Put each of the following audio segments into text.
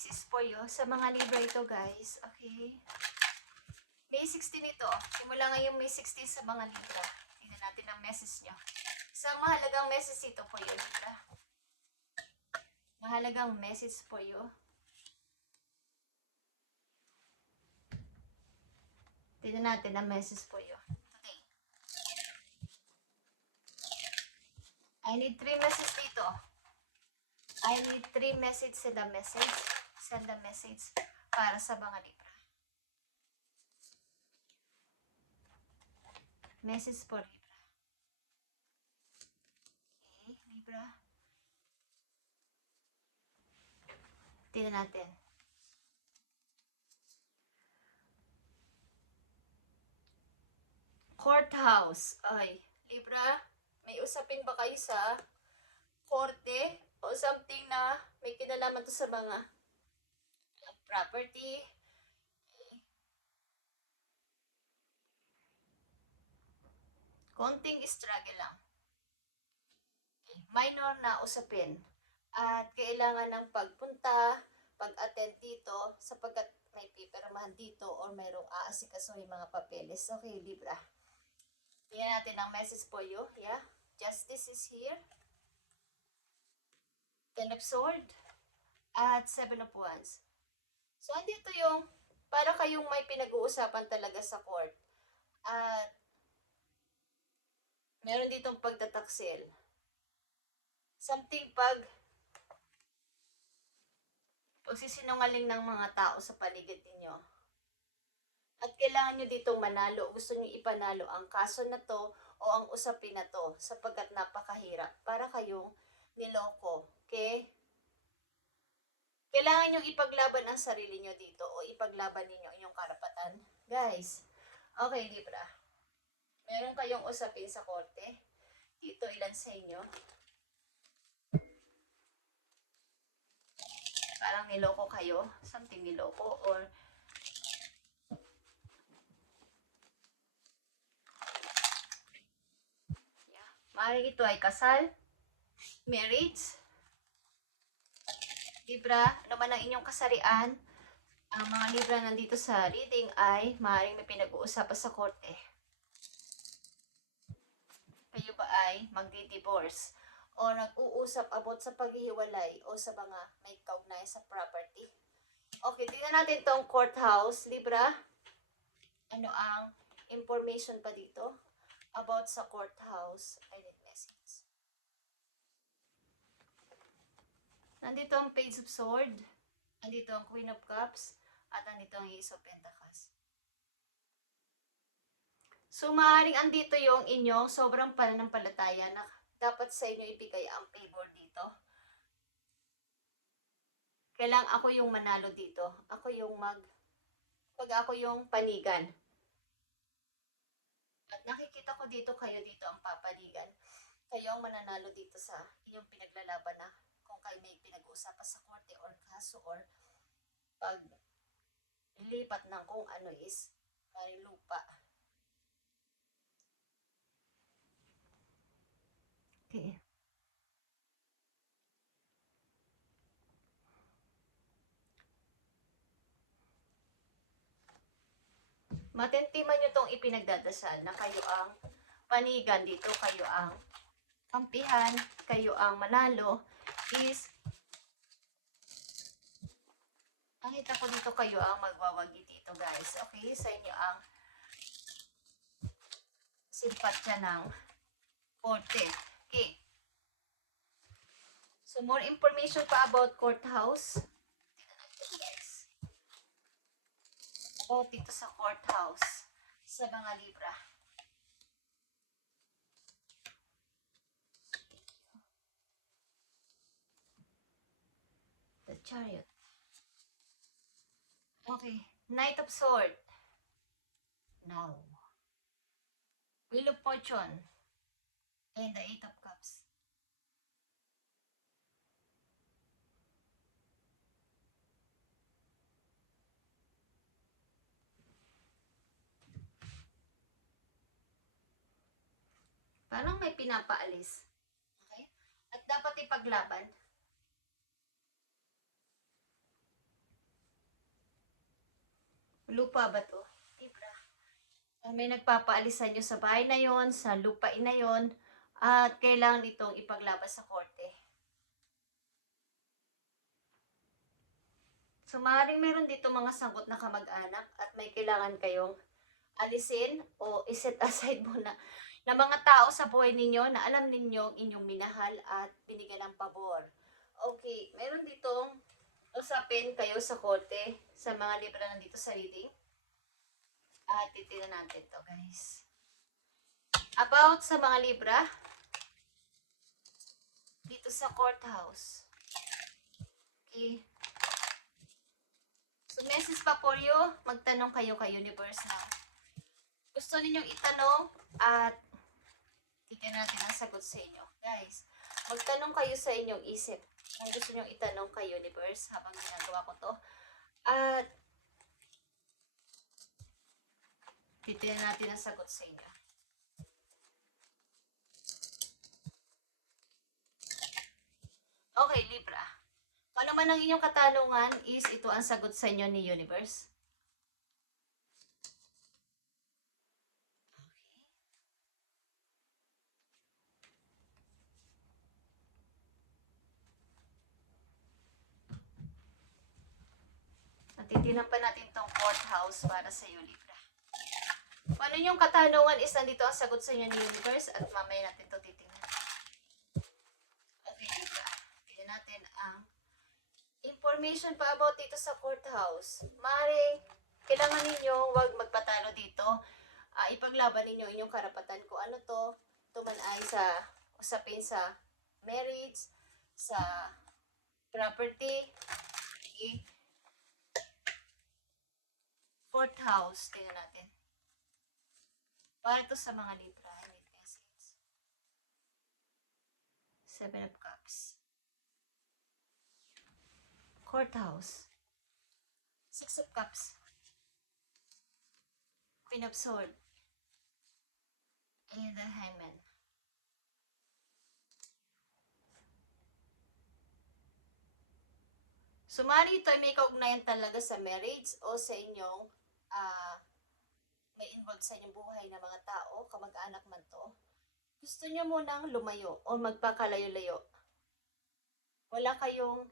this is for you. Sa mga Libra ito, guys. Okay? May 16 ito. Simula ngayong May 16 sa mga Libra. Tingnan natin ang message nyo. Isang mahalagang message ito for you, Libra. Mahalagang message for you. Tingnan natin ang message for you. Today. I need 3 messages dito. I need 3 message. Send a message. Send a message para sa mga Libra. Message for Libra. Okay, Libra. Tingnan natin. Courthouse. Ay, Libra, may usapin ba kayo sa korte o something na may kinalaman to sa mga property? Konting struggle lang. Minor na usapin. At kailangan ng pagpunta, pag-attend dito, sapagkat may pipirmahan dito or mayroong aasikasuhin mga papeles. Okay, Libra. Yan natin ang message for you. Yeah. Justice is here. 10 of Swords. At 7 of Wands. So, andito yung para kayong may pinag-uusapan talaga sa court. At meron ditong pagtataksil. Something pagsisinungaling ng mga tao sa paligid ninyo. At kailangan nyo ditong manalo. Gusto nyo ipanalo ang kaso na to o ang usapin na to sapagkat napakahirap para kayong niloko. Okay? Kailangan nyo ipaglaban ang sarili nyo dito o ipaglaban ninyo inyong karapatan. Guys, okay, Libra. Meron kayong usapin sa korte. Dito ilan sa inyo. Parang niloko kayo. Something niloko or maaaring ito ay kasal, marriage. Libra, ano man ang inyong kasarian, ang mga Libra nandito sa reading ay maaaring may pinag-uusapan sa korte. Kayo ba ay magdi-divorce o nag-uusap about sa paghihiwalay o sa mga may kaugnay sa property? Okay, tingnan natin tong courthouse, Libra. Ano ang information pa dito about sa courthouse? I need message. Nandito ang Page of Swords, nandito ang Queen of Cups, at nandito ang Ace of Pentacles. So, maaaring andito yung inyong sobrang pananampalataya na dapat sa inyo ibigay ang favor dito. Kailangan ako yung manalo dito. Ako yung pag ako yung panigan. At nakikita ko dito, kayo dito ang papaligan. Kayo ang mananalo dito sa inyong pinaglalaban na kung kayo may pinag-uusapan sa korte or kaso or pag lipat ng kung ano is pari lupa. Okay. Matintiman nyo tong ipinagdadasal na kayo ang panigan dito, kayo ang kampihan, kayo ang manalo is nakita ko dito kayo ang magwawagi dito, guys. Okay, sa inyo ang simpatya ng korte. Okay. So, more information pa about courthouse. Tingnan natin, guys. About dito sa courthouse sa mga Libra. The Chariot. Okay. Knight of Swords. Now. Wheel of Fortune. And the Eight of Cups. Parang may pinapaalis. Okay? At dapat ipaglaban. Lupa ba to? Libra. May nagpapaalis sa inyo sa bahay na yon, sa lupain na yon, at kailangan itong ipaglabas sa korte. So, maaaring meron dito mga sangkot na kamag-anak at may kailangan kayong alisin o iset aside muna na mga tao sa buhay ninyo na alam ninyo inyong minahal at binigyan ng pabor. Okay, meron ditong usapin kayo sa korte sa mga libra nandito sa reading. At titignan natin to, guys. About sa mga libra dito sa courthouse. Okay. So, message pa for you. Magtanong kayo kay universe na gusto ninyong itanong at tignan natin ang sagot sa inyo. Guys, magtanong kayo sa inyong isip kung gusto ninyong itanong kay universe habang ginagawa ko to. At titignan natin ang sagot sa inyo. Okay, Libra. Kung ano man ang inyong katanungan is ito ang sagot sa inyo ni universe. Titinan pa natin tong courthouse para sa iyo, Libra. Kung ano yung katanungan is nandito ang sagot sa inyo ni universe at mamaya natin to titingnan. Okay, Libra. Tingnan natin ang information pa about dito sa courthouse. Maring kailangan ninyo wag magpatalo dito. Ipaglaban ninyo inyong karapatan kung ano to. Ito man ay sa usapin sa marriage, sa property, okay. Courthouse, tingnan natin. Para ito sa mga Libra, need message. 7 of Cups. Courthouse. 6 of Cups. Queen of Swords. And the Hangman. Sumari ito ay may kaugnayan talaga sa marriage o sa inyong may involved sa inyong buhay na mga tao, kamag-anak man to. Gusto nyo munang lumayo o magpakalayo-layo. Wala kayong,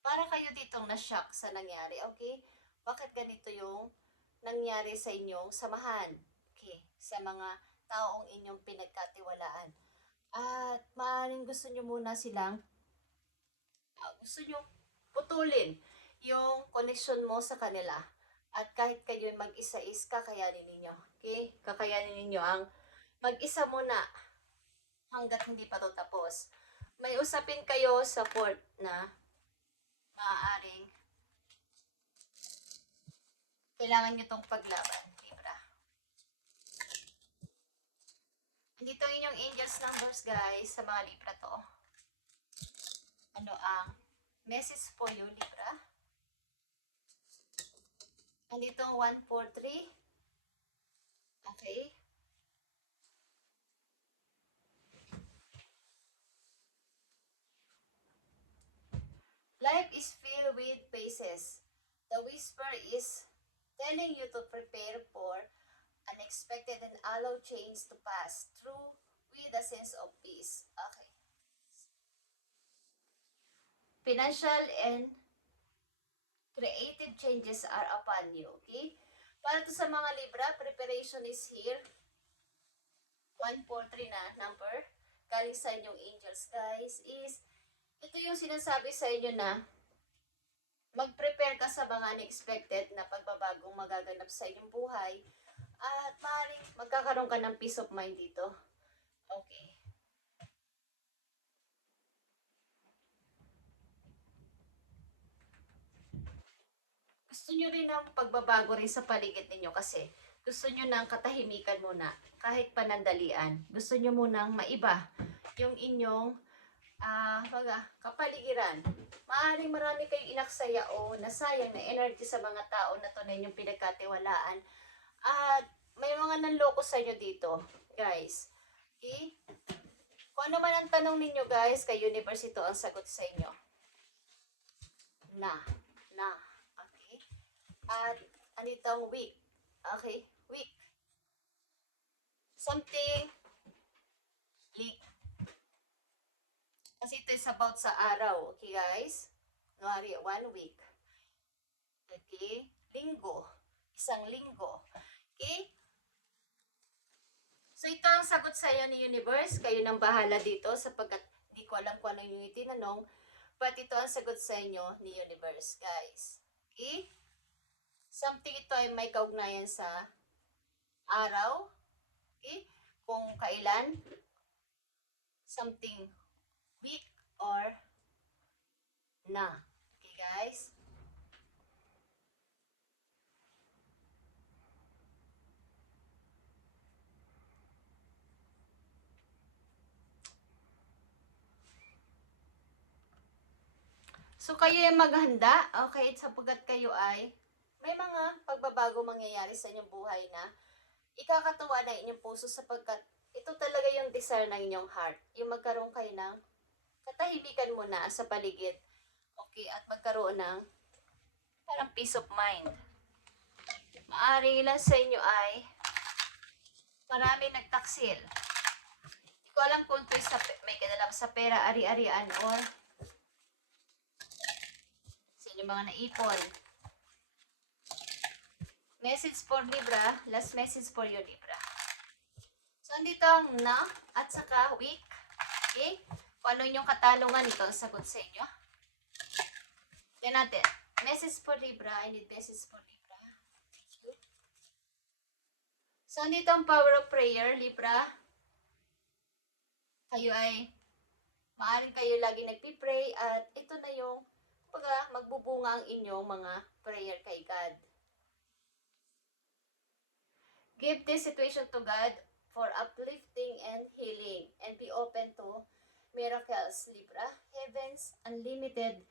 para kayo ditong na-shock sa nangyari, okay? Bakit ganito yung nangyari sa inyong samahan? Okay, sa mga taong inyong pinagkatiwalaan. At maaaring gusto nyo muna silang gusto nyo putulin yung connection mo sa kanila. At kahit kayo mag-isa is kakayanin ninyo. Okay? Kakayanin ninyo ang mag-isa muna hanggat hindi pa to tapos. May usapin kayo sa court na maaaring kailangan nyo tong paglaban, Libra. Dito ang inyong angels numbers, guys, sa mga Libra to. Ano ang message for you, Libra? Andito ang 143. Okay. Life is filled with phases. The whisper is telling you to prepare for unexpected and allow change to pass through with a sense of peace. Okay. Financial and creative changes are upon you, okay? Para to sa mga Libra, preparation is here. 143 na number. Galing sa inyong angels, guys, is ito yung sinasabi sa inyo na mag-prepare ka sa mga unexpected na pagbabagong magaganap sa inyong buhay at maaaring magkakaroon ka ng peace of mind dito. Okay. Gusto nyo rin ng pagbabago rin sa paligid ninyo kasi gusto nyo ng katahimikan muna kahit panandalian. Gusto nyo munang maiba yung inyong kapaligiran. Maaaring marami kayong inaksaya o nasayang na energy sa mga tao na to na inyong pinagkatiwalaan. At may mga nanloko sa inyo dito, guys. Okay? Kung ano man ang tanong ninyo, guys, kay universe ito ang sagot sa inyo. Na. Okay? At anitong week. Okay? Week. Something leak. Kasi ito is about sa araw. Okay, guys? Kunwari, 1 week. Okay? Linggo. Isang linggo. Okay? So, ito ang sagot sa iyo ni Universe. Kayo nang bahala dito sapagkat hindi ko alam kung ano yung itinanong. But ito ang sagot sa inyo ni Universe, guys. Okay? Something ito ay may kaugnayan sa araw. Okay? Kung kailan. Something week or na. Okay, guys? So, kayo ay maghanda, okay, sapagkat kayo ay may mga pagbabago mangyayari sa inyong buhay na ikakatuwa na inyong puso sapagkat ito talaga yung desire ng inyong heart. Yung magkaroon kayo ng katahimikan muna sa paligid. Okay, at magkaroon ng parang peace of mind. Maaari ilan sa inyo ay marami nagtaksil. Hindi ko alam kung ito may kinalam sa pera, ari-arian, or yung mga naipon. Message for Libra. Last message for you, Libra. So, andito ang na at saka week. Okay? Kung ano yung katalungan ito ang sagot sa inyo. Tignan natin. Message for Libra. I need message for Libra. Thank you. So, andito ang power of prayer, Libra. Kayo ay maaaring kayo lagi nagpipray at ito na yung magbubunga ang inyong mga prayer kay God. Give this situation to God for uplifting and healing and be open to miracles, Libra. Heaven's unlimited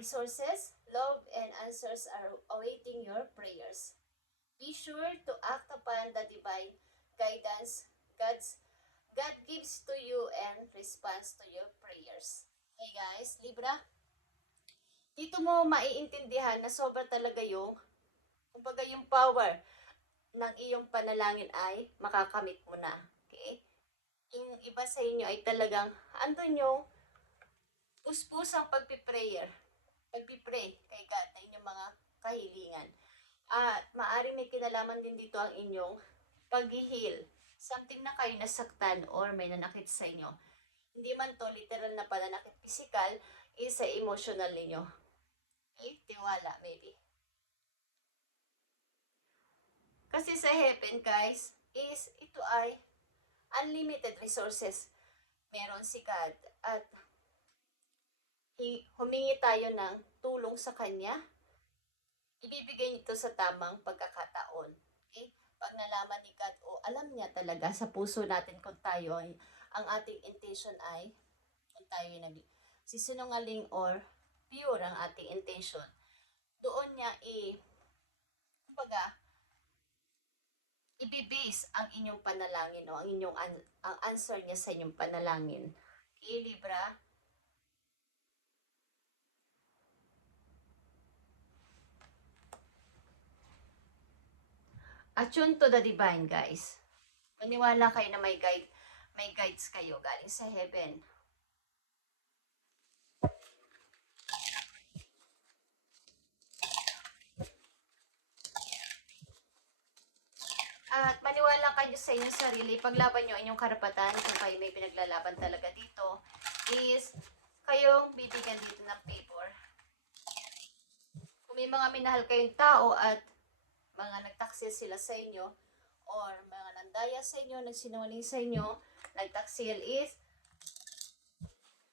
resources, love, and answers are awaiting your prayers. Be sure to act upon the divine guidance God gives to you and responds to your prayers. Hey guys, Libra, dito mo maiintindihan na sobra talaga yung, kumbaga yung power ng iyong panalangin ay makakamit mo na. Okay? Yung iba sa inyo ay talagang andun yung puspusang pagpiprayer. Pagpipray kay God na inyong mga kahilingan. At maaari may kinalaman din dito ang inyong pag-heal. Something na kayo nasaktan or may nanakit sa inyo. Hindi man to literal na pananakit physical, is sa emotional ninyo. Okay? Tiwala, maybe. Kasi sa heaven, guys, is ito ay unlimited resources. Meron si God at humingi tayo ng tulong sa Kanya. Ibibigay nito sa tamang pagkakataon. Okay? Pag nalaman ni God o alam niya talaga sa puso natin kung tayo ay, ang ating intention ay kung tayo ay nagsisinungaling or pure ang ating intention. Doon niya kumbaga, ibibase ang inyong panalangin o ang answer niya sa inyong panalangin. Okay, Libra? Attune to the divine, guys. Maniwala kayo na may guides kayo galing sa heaven. At maniwala kayo sa inyong sarili. Paglaban nyo inyong karapatan, kung kayo may pinaglalaban talaga dito, is kayong bibigyan dito ng favor. Kung may mga minahal kayong tao at mga nagtaksil sila sa inyo, or mga nandaya sa inyo, nagsinungaling sa inyo, nagtaksil is,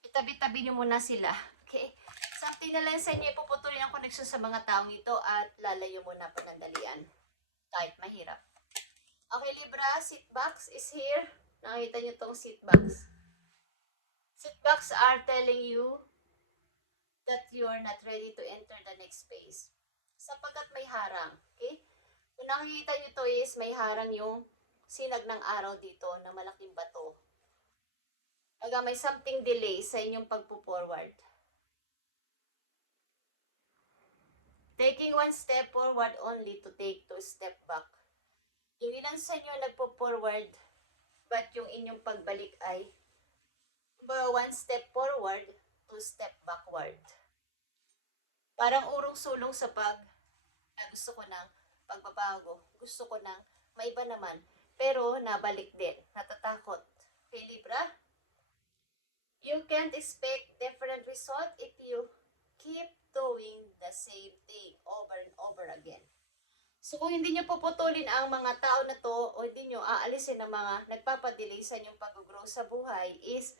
itabi-tabi nyo muna sila. Okay? Something na lang sa inyo, ipuputulin ang connection sa mga taong ito at lalayo muna panandalian. Kahit mahirap. Okay, Libra, seat box is here. Nakita nyo tong seat box. Seat box are telling you that you are not ready to enter the next phase. Sapagkat may harang. Okay? Kung nakikita nyo to is may harang yung sinag ng araw dito na malaking bato. Aga may something delay sa inyong pagpo-forward. Taking one step forward only to take two step back. Yung ilan sa inyo nagpo-forward, but yung inyong pagbalik ay one step forward, two step backward. Parang urong sulong sa gusto ko ng pagbabago, gusto ko ng maiba naman, pero nabalik din, natatakot. Okay, Libra? You can't expect different result if you keep doing the same thing over and over again. So kung hindi nyo puputulin ang mga tao na to o hindi nyo aalisin ang mga nagpapadelay sa inyong pag-grow sa buhay is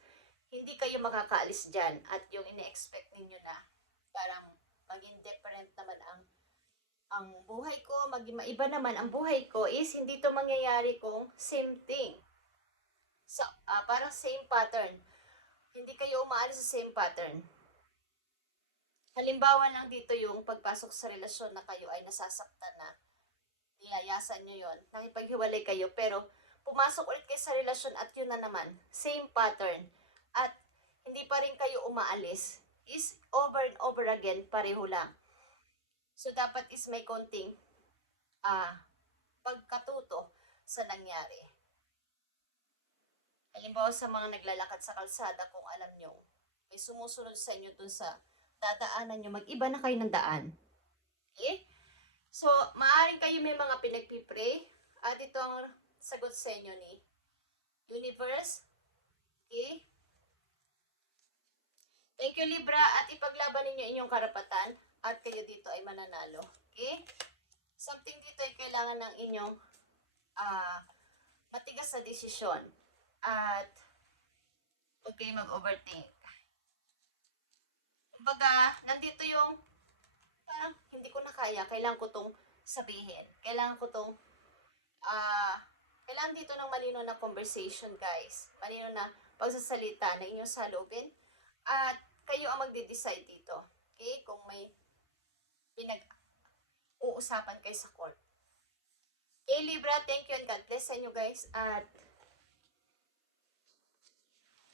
hindi kayo makakaalis dyan at yung ine-expect ninyo na parang maging different naman ang buhay ko, maging maiba naman ang buhay ko is hindi to mangyayari kung same thing. So, parang same pattern. Hindi kayo umaalis sa same pattern. Halimbawa lang dito yung pagpasok sa relasyon na kayo ay nasasaktan na. Nilayasan nyo yon, nakipaghiwalay kayo, pero pumasok ulit kayo sa relasyon at yun na naman, same pattern. At hindi pa rin kayo umaalis. Is over and over again, pareho lang. So, dapat is may konting pagkatuto sa nangyari. Halimbawa sa mga naglalakad sa kalsada, kung alam nyo, may sumusunod sa inyo dun sa dadaanan nyo, mag-iba na kayo ng daan. Okay? So, maaaring kayo may mga pinagpipray at ito ang sagot sa inyo ni Universe. Okay? Thank you, Libra, at ipaglaban ninyo inyong karapatan at kayo dito ay mananalo. Okay? Something dito ay kailangan ng inyong matigas na desisyon. At huwag kayo mag-overthink. Kumbaga, nandito yung parang hindi ko na kaya, kailangan ko tong sabihin. Kailangan ko tong kailangan dito ng malino na conversation, guys. Malino na pagsasalita na inyong salubin. At kayo ang magde-decide dito. Okay? Kung may pinag-uusapan kayo sa court. Okay, Libra, thank you and God bless sa inyo, guys. At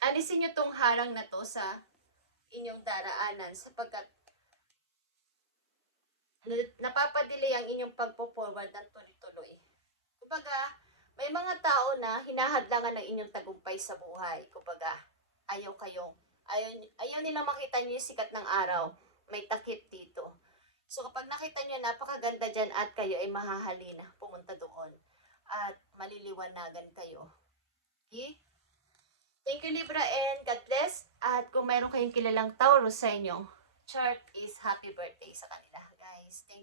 alisin nyo tong harang na to sa inyong daraanan sapagkat napapadelay ang inyong pagpo-forward ng tuloy-tuloy. Kumbaga, may mga tao na hinahadlangan ng inyong tagumpay sa buhay. Kumbaga, ayaw nilang makita nyo yung sikat ng araw. May takip dito. So, kapag nakita nyo, napakaganda dyan at kayo ay mahahalina, pumunta doon. At maliliwanagan kayo. Okay? Thank you, Libra, and God bless. At kung mayroon kayong kilalang Taurus sa inyong chart is happy birthday sa kanila, guys. Thank